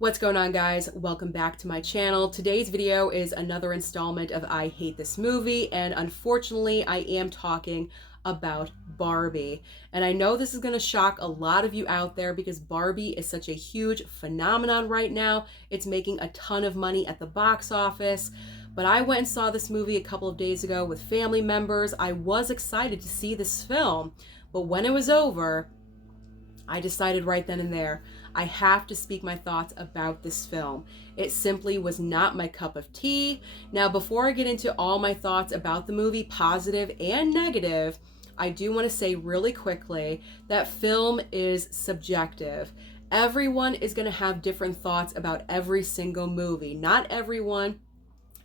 What's going on, guys? Welcome back to my channel. Today's video is another installment of I Hate This Movie, and unfortunately I am talking about Barbie. And I know this is going to shock a lot of you out there because Barbie is such a huge phenomenon right now. It's making a ton of money at the box office. But I went and saw this movie a couple of days ago with family members. I was excited to see this film, but when it was over, I decided right then and there, I have to speak my thoughts about this film. It simply was not my cup of tea. Now, before I get into all my thoughts about the movie, positive and negative, I do want to say really quickly that film is subjective. Everyone is going to have different thoughts about every single movie. Not everyone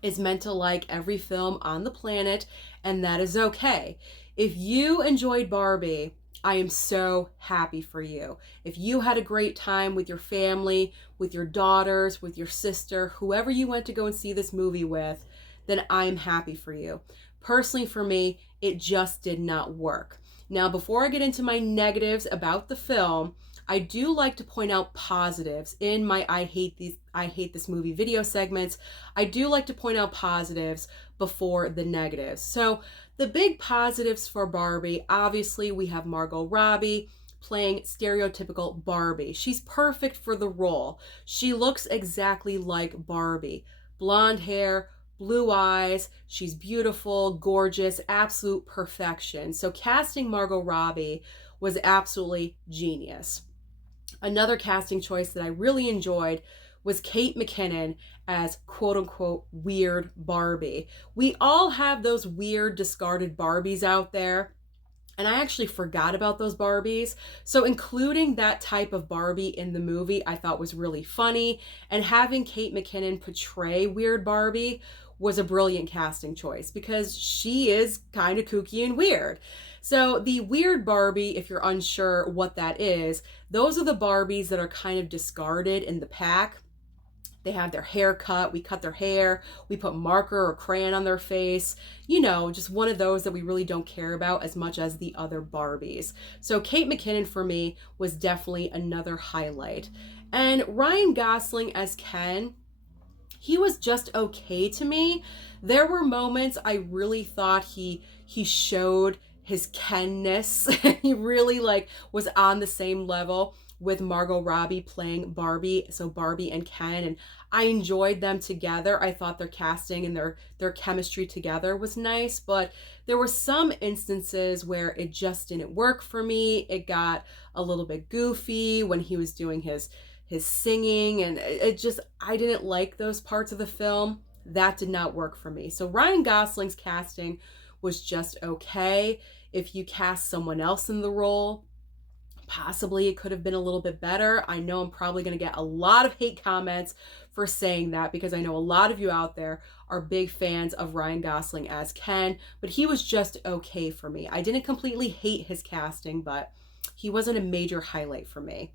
is meant to like every film on the planet, and that is okay. If you enjoyed Barbie, I am so happy for you. If you had a great time with your family, with your daughters, with your sister, whoever you went to go and see this movie with, then I'm happy for you. Personally, for me, it just did not work. Now, before I get into my negatives about the film, I do like to point out positives in my I hate this movie video segments. I do like to point out positives before the negatives. So the big positives for Barbie, obviously we have Margot Robbie playing stereotypical Barbie. She's perfect for the role. She looks exactly like Barbie. Blonde hair, blue eyes, she's beautiful, gorgeous, absolute perfection. So casting Margot Robbie was absolutely genius. Another casting choice that I really enjoyed was Kate McKinnon as quote-unquote weird Barbie. We all have those weird discarded Barbies out there, and I actually forgot about those Barbies. So including that type of Barbie in the movie I thought was really funny, and having Kate McKinnon portray weird Barbie was a brilliant casting choice because she is kind of kooky and weird. So the weird Barbie, if you're unsure what that is, those are the Barbies that are kind of discarded in the pack. They have their hair cut, we cut their hair, we put marker or crayon on their face, you know, just one of those that we really don't care about as much as the other Barbies. So Kate McKinnon for me was definitely another highlight. And Ryan Gosling as Ken, he was just okay to me. There were moments I really thought he showed his Ken-ness. He really was on the same level with Margot Robbie playing Barbie, so Barbie and Ken, and I enjoyed them together. I thought their casting and their chemistry together was nice, but there were some instances where it just didn't work for me. It got a little bit goofy when he was doing his singing, and I didn't like those parts of the film. That did not work for me. So Ryan Gosling's casting was just okay. If you cast someone else in the role, possibly it could have been a little bit better. I know I'm probably going to get a lot of hate comments for saying that because I know a lot of you out there are big fans of Ryan Gosling as Ken, but he was just okay for me. I didn't completely hate his casting, but he wasn't a major highlight for me.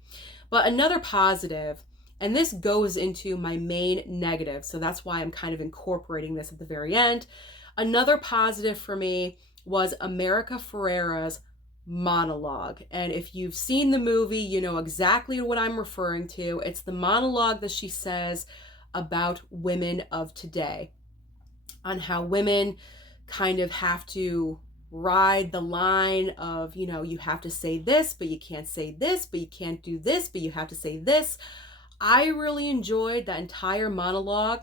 But another positive, and this goes into my main negative, so that's why I'm kind of incorporating this at the very end. Another positive for me was America Ferrera's monologue. And if you've seen the movie, you know exactly what I'm referring to. It's the monologue that she says about women of today, on how women kind of have to ride the line of, you know, you have to say this, but you can't say this, but you can't do this, but you have to say this. I really enjoyed that entire monologue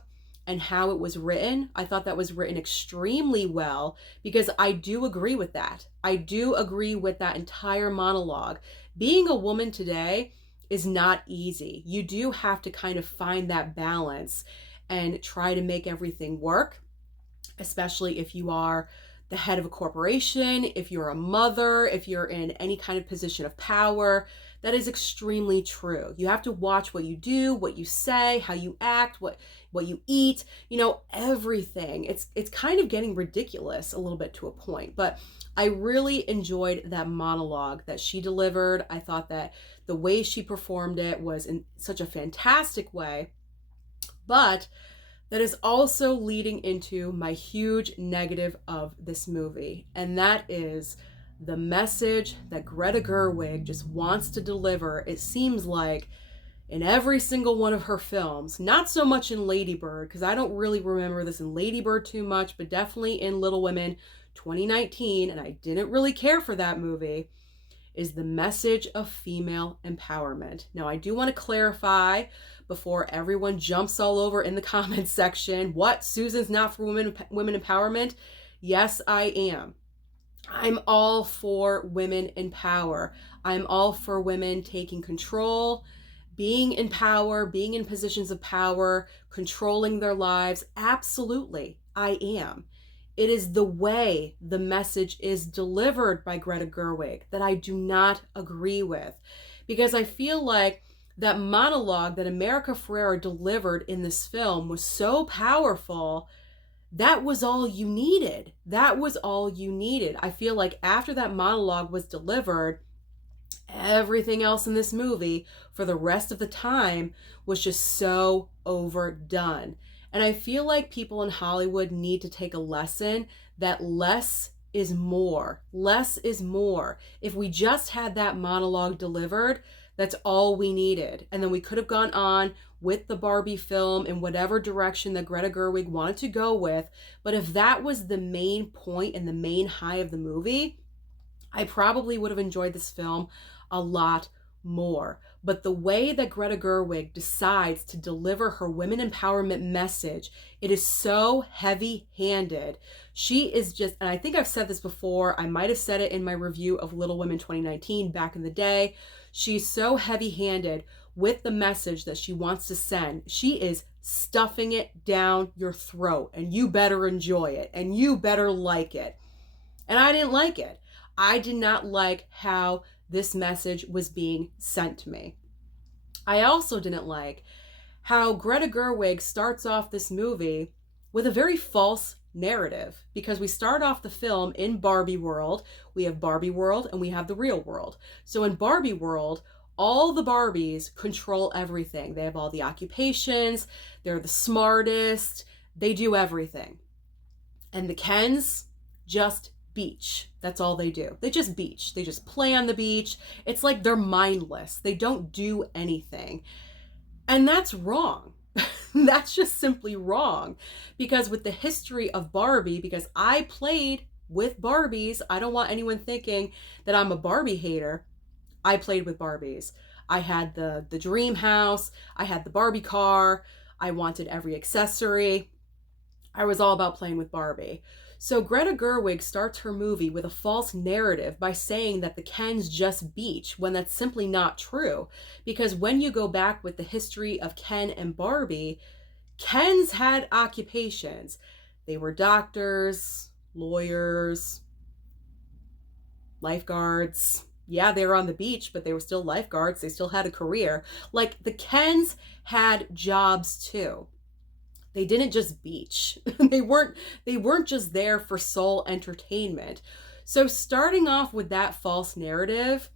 and how it was written. I thought that was written extremely well because I do agree with that. I do agree with that entire monologue. Being a woman today is not easy. You do have to kind of find that balance and try to make everything work, especially if you are the head of a corporation, if you're a mother, if you're in any kind of position of power. That is extremely true. You have to watch what you do, what you say, how you act, what you eat, you know, everything. It's kind of getting ridiculous a little bit to a point, but I really enjoyed that monologue that she delivered. I thought that the way she performed it was in such a fantastic way, but that is also leading into my huge negative of this movie, and that is the message that Greta Gerwig just wants to deliver. It seems like in every single one of her films. Not so much in Lady Bird, because I don't really remember this in Lady Bird too much, but definitely in Little Women 2019, and I didn't really care for that movie, is the message of female empowerment. Now, I do want to clarify before everyone jumps all over in the comments section, what, Susan's not for women empowerment? Yes, I am. I'm all for women in power. I'm all for women taking control, being in power, being in positions of power, controlling their lives. Absolutely, I am. It is the way the message is delivered by Greta Gerwig that I do not agree with. Because I feel like that monologue that America Ferrera delivered in this film was so powerful. That was all you needed. That was all you needed. I feel like after that monologue was delivered, everything else in this movie for the rest of the time was just so overdone. And I feel like people in Hollywood need to take a lesson that less is more. Less is more. If we just had that monologue delivered, that's all we needed. And then we could have gone on with the Barbie film in whatever direction that Greta Gerwig wanted to go with. But if that was the main point and the main high of the movie, I probably would have enjoyed this film a lot more. But the way that Greta Gerwig decides to deliver her women empowerment message, it is so heavy-handed. She is just, and I think I've said this before, I might have said it in my review of Little Women 2019 back in the day. She's so heavy-handed with the message that she wants to send. She is stuffing it down your throat, and you better enjoy it, and you better like it. And I didn't like it. I did not like how this message was being sent to me. I also didn't like how Greta Gerwig starts off this movie with a very false narrative, because we start off the film in Barbie world. We have Barbie world and we have the real world. So in Barbie world, all the Barbies control everything. They have all the occupations, they're the smartest, they do everything. And the Kens just beach. That's all they do. They just beach. They just play on the beach. It's like they're mindless. They don't do anything. And that's wrong. That's just simply wrong. Because with the history of Barbie, because I played with Barbies, I don't want anyone thinking that I'm a Barbie hater. I played with Barbies. I had the dream house. I had the Barbie car. I wanted every accessory. I was all about playing with Barbie. So Greta Gerwig starts her movie with a false narrative by saying that the Kens just beach, when that's simply not true. Because when you go back with the history of Ken and Barbie, Kens had occupations. They were doctors, lawyers, lifeguards. Yeah, they were on the beach, but they were still lifeguards. They still had a career. Like, the Kens had jobs too. They didn't just beach. They weren't just there for sole entertainment. So starting off with that false narrative,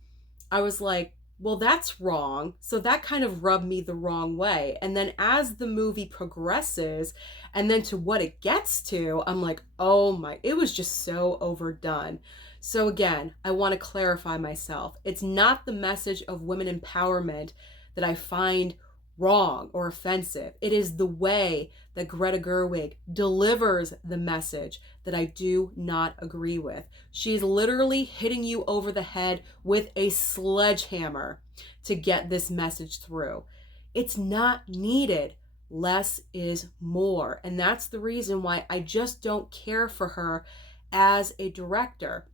I was like, well, that's wrong. So that kind of rubbed me the wrong way. And then as the movie progresses and then to what it gets to, I'm like, oh my, it was just so overdone. So again, I want to clarify myself. It's not the message of women empowerment that I find wrong or offensive. It is the way that Greta Gerwig delivers the message that I do not agree with. She's literally hitting you over the head with a sledgehammer to get this message through. It's not needed. Less is more. And that's the reason why I just don't care for her as a director,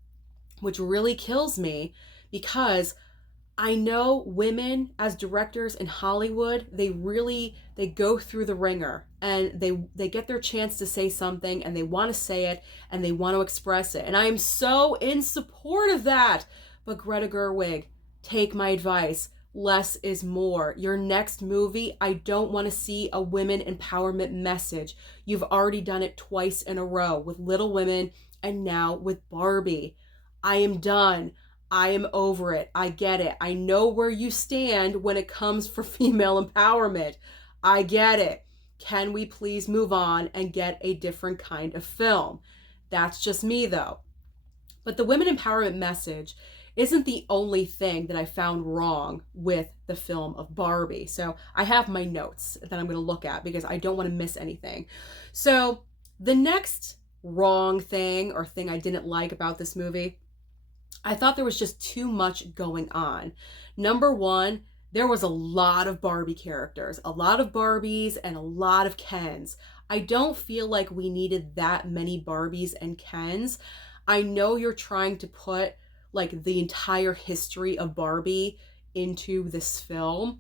which really kills me, because I know women as directors in Hollywood, they go through the ringer and they get their chance to say something and they want to say it and they want to express it. And I am so in support of that. But Greta Gerwig, take my advice. Less is more. Your next movie, I don't want to see a women empowerment message. You've already done it twice in a row with Little Women and now with Barbie. I am done. I am over it. I get it. I know where you stand when it comes for female empowerment. I get it. Can we please move on and get a different kind of film? That's just me though. But the women empowerment message isn't the only thing that I found wrong with the film of Barbie. So I have my notes that I'm going to look at because I don't want to miss anything. So the next wrong thing or thing I didn't like about this movie, I thought there was just too much going on. Number one, there was a lot of Barbie characters, a lot of Barbies, and a lot of Kens. I don't feel like we needed that many Barbies and Kens. I know you're trying to put like the entire history of Barbie into this film,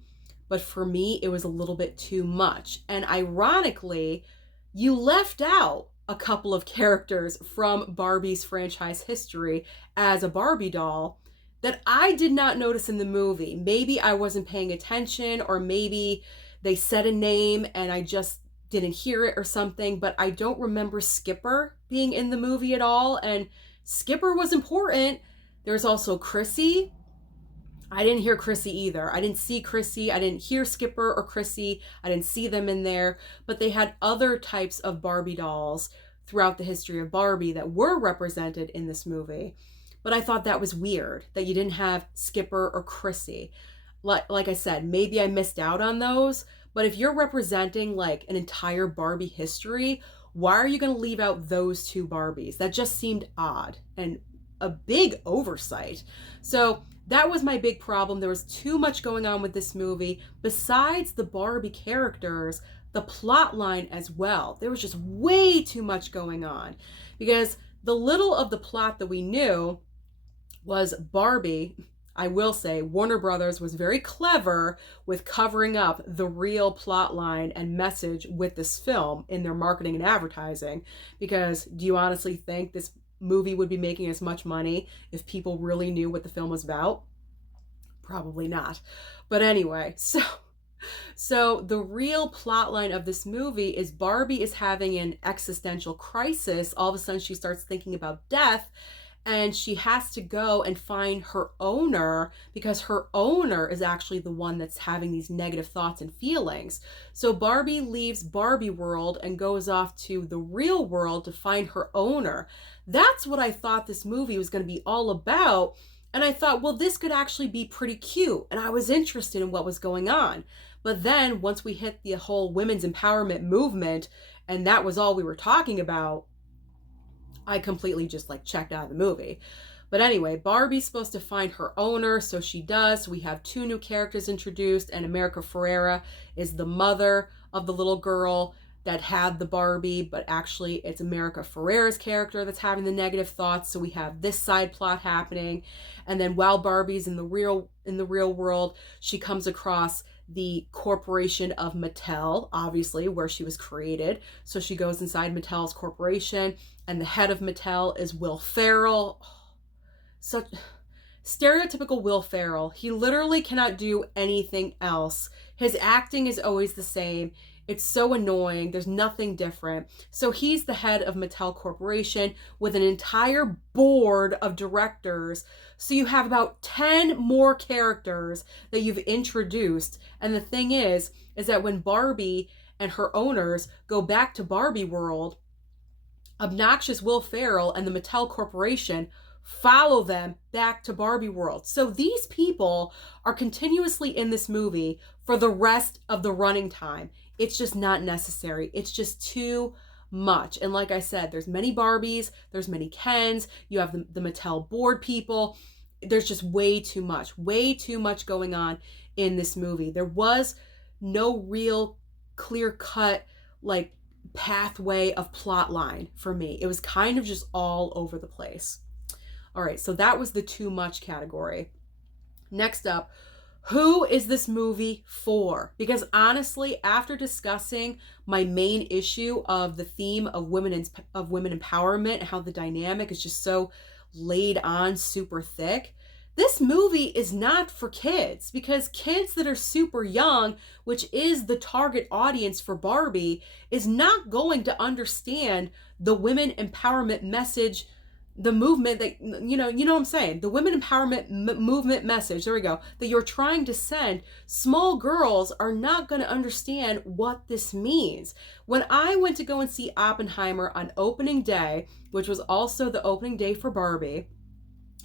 but for me, it was a little bit too much. And ironically, you left out a couple of characters from Barbie's franchise history as a Barbie doll that I did not notice in the movie. Maybe I wasn't paying attention, or maybe they said a name and I just didn't hear it or something, but I don't remember Skipper being in the movie at all. And Skipper was important. There's also Chrissy. I didn't hear Chrissy either. I didn't see Chrissy. I didn't hear Skipper or Chrissy. I didn't see them in there. But they had other types of Barbie dolls throughout the history of Barbie that were represented in this movie. But I thought that was weird that you didn't have Skipper or Chrissy. Like I said, maybe I missed out on those. But if you're representing like an entire Barbie history, why are you going to leave out those two Barbies? That just seemed odd and a big oversight. So that was my big problem. There was too much going on with this movie. Besides the Barbie characters, the plot line as well. There was just way too much going on. Because the little of the plot that we knew was Barbie. I will say Warner Brothers was very clever with covering up the real plot line and message with this film in their marketing and advertising. Because do you honestly think this movie would be making as much money if people really knew what the film was about? Probably not. But anyway, so the real plot line of this movie is Barbie is having an existential crisis. All of a sudden she starts thinking about death, and she has to go and find her owner because her owner is actually the one that's having these negative thoughts and feelings. So Barbie leaves Barbie world and goes off to the real world to find her owner. That's what I thought this movie was going to be all about. And I thought, well, this could actually be pretty cute. And I was interested in what was going on. But then once we hit the whole women's empowerment movement, and that was all we were talking about, I completely just like checked out of the movie. But anyway, Barbie's supposed to find her owner, so she does. We have two new characters introduced, and America Ferrera is the mother of the little girl that had the Barbie, but actually it's America Ferrera's character that's having the negative thoughts. So we have this side plot happening. And then while Barbie's in the real world, she comes across the corporation of Mattel, obviously, where she was created. So she goes inside Mattel's corporation, and the head of Mattel is Will Ferrell. Such stereotypical Will Ferrell. He literally cannot do anything else. His acting is always the same. It's so annoying. There's nothing different. So he's the head of Mattel Corporation with an entire board of directors. So you have about 10 more characters that you've introduced. And the thing is that when Barbie and her owners go back to Barbie world, obnoxious Will Ferrell and the Mattel Corporation follow them back to Barbie world. So these people are continuously in this movie for the rest of the running time. It's just not necessary. It's just too much. And like I said, there's many Barbies, there's many Kens, you have the Mattel board people. There's just way too much going on in this movie. There was no real clear cut like pathway of plot line for me. It was kind of just all over the place. All right, so that was the too much category. Next up, who is this movie for? Because honestly, after discussing my main issue of the theme of women empowerment and how the dynamic is just so laid on super thick, this movie is not for kids, because kids that are super young, which is the target audience for Barbie, is not going to understand the women empowerment message, the movement that, you know what I'm saying? The women empowerment movement message, there we go, that you're trying to send. Small girls are not going to understand what this means. When I went to go and see Oppenheimer on opening day, which was also the opening day for Barbie,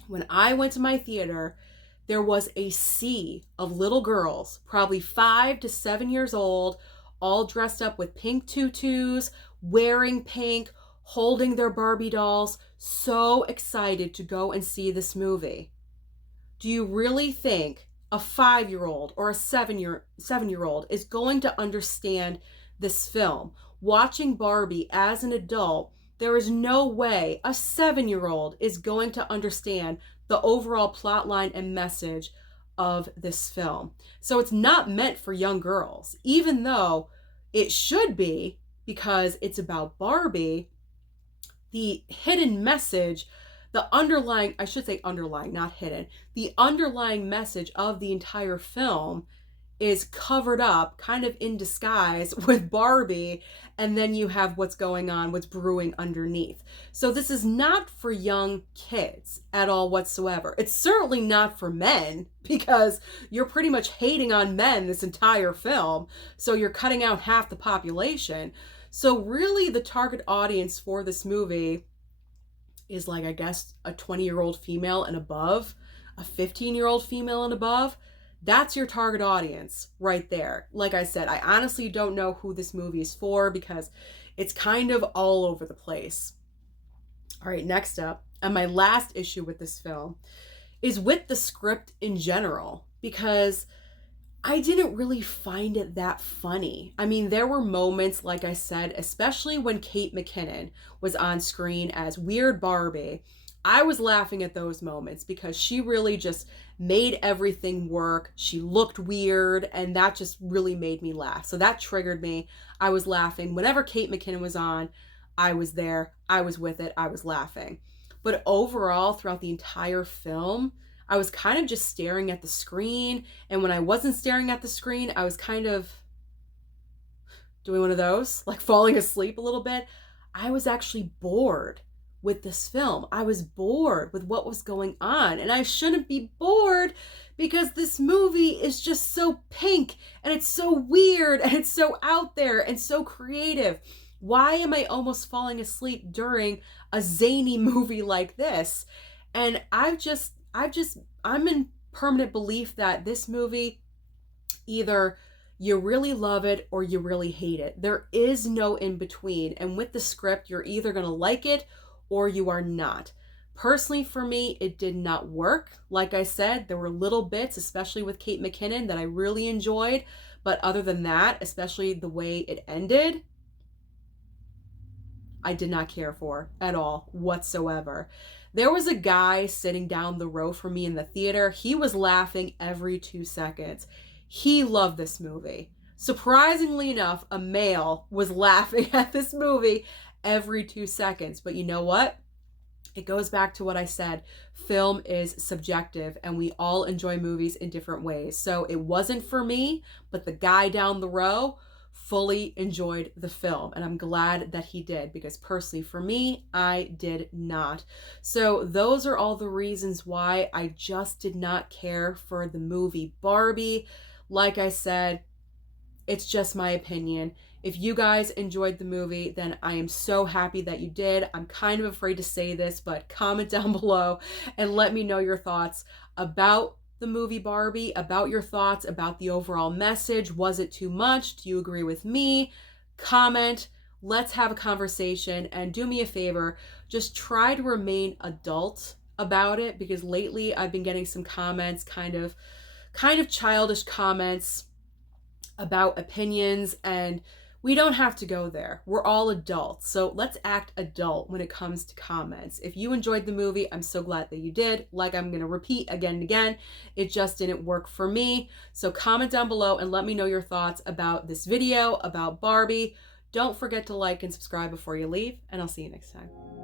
When I went to my theater, there was a sea of little girls, probably 5 to 7 years old, all dressed up with pink tutus, wearing pink, holding their Barbie dolls, so excited to go and see this movie. Do you really think a 5-year-old or a 7-year-old is going to understand this film? Watching Barbie as an adult, there is no way a 7-year-old is going to understand the overall plot line and message of this film. So it's not meant for young girls, even though it should be, because it's about Barbie. The hidden message, the underlying, I should say underlying, not hidden, the underlying message of the entire film is covered up kind of in disguise with Barbie, and then you have what's going on, what's brewing underneath. So this is not for young kids at all whatsoever. It's certainly not for men, because you're pretty much hating on men this entire film, so you're cutting out half the population. So really the target audience for this movie is, like, I guess a 20-year-old female and above, a 15-year-old female and above. That's your target audience right there. Like I said, I honestly don't know who this movie is for, because it's kind of all over the place. All right, next up, and my last issue with this film, is with the script in general, because I didn't really find it that funny. I mean, there were moments, like I said, especially when Kate McKinnon was on screen as Weird Barbie. I was laughing at those moments because she really just made everything work. She looked weird, and that just really made me laugh. So that triggered me. I was laughing. Whenever Kate McKinnon was on, I was there. I was with it. I was laughing. But overall, throughout the entire film, I was kind of just staring at the screen. And when I wasn't staring at the screen, I was kind of doing one of those, like falling asleep a little bit. I was actually bored with this film. I was bored with what was going on. And I shouldn't be bored, because this movie is just so pink, and it's so weird, and it's so out there and so creative. Why am I almost falling asleep during a zany movie like this? And I'm in permanent belief that this movie, either you really love it or you really hate it. There is no in between. And with the script, you're either going to like it or you are not. Personally, for me, it did not work. Like I said, there were little bits, especially with Kate McKinnon, that I really enjoyed. But other than that, especially the way it ended, I did not care for at all whatsoever. There was a guy sitting down the row from me in the theater. He was laughing every 2 seconds. He loved this movie. Surprisingly enough, a male was laughing at this movie every 2 seconds. But you know what? It goes back to what I said. Film is subjective, and we all enjoy movies in different ways. So it wasn't for me, but the guy down the row fully enjoyed the film, and I'm glad that he did, because personally for me, I did not. So those are all the reasons why I just did not care for the movie Barbie. Like I said, it's just my opinion. If you guys enjoyed the movie, then I am so happy that you did. I'm kind of afraid to say this, but comment down below and let me know your thoughts about the movie Barbie, about your thoughts about the overall message. Was it too much? Do you agree with me? Comment. Let's have a conversation, and do me a favor, just try to remain adult about it, because lately I've been getting some comments, kind of childish comments about opinions, and we don't have to go there. We're all adults. So let's act adult when it comes to comments. If you enjoyed the movie, I'm so glad that you did. Like I'm going to repeat again and again, it just didn't work for me. So comment down below and let me know your thoughts about this video, about Barbie. Don't forget to like and subscribe before you leave, and I'll see you next time.